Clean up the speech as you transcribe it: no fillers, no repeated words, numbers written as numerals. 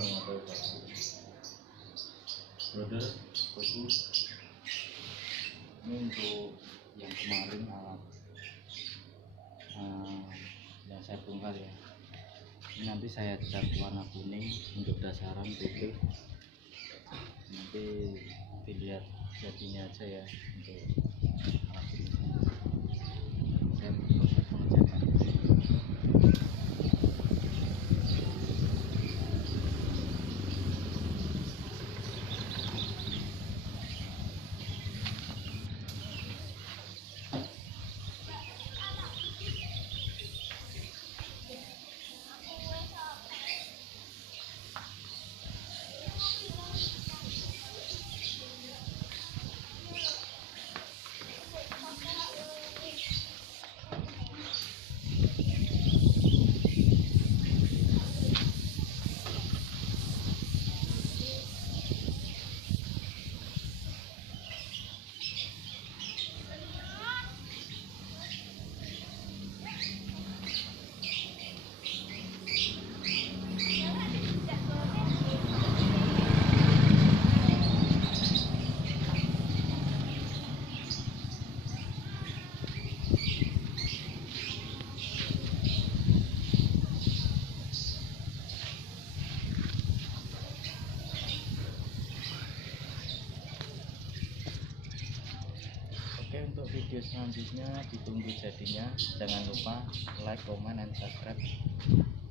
Brother, bagus. Ini untuk yang kemarin alat yang saya bongkar ya. Ini nanti saya cat warna kuning untuk dasaran putih. Nanti dilihat jadinya aja ya untuk alat ini. Saya proses pengecekan. Oke, untuk video selanjutnya ditunggu jadinya. Jangan lupa like, comment, and subscribe.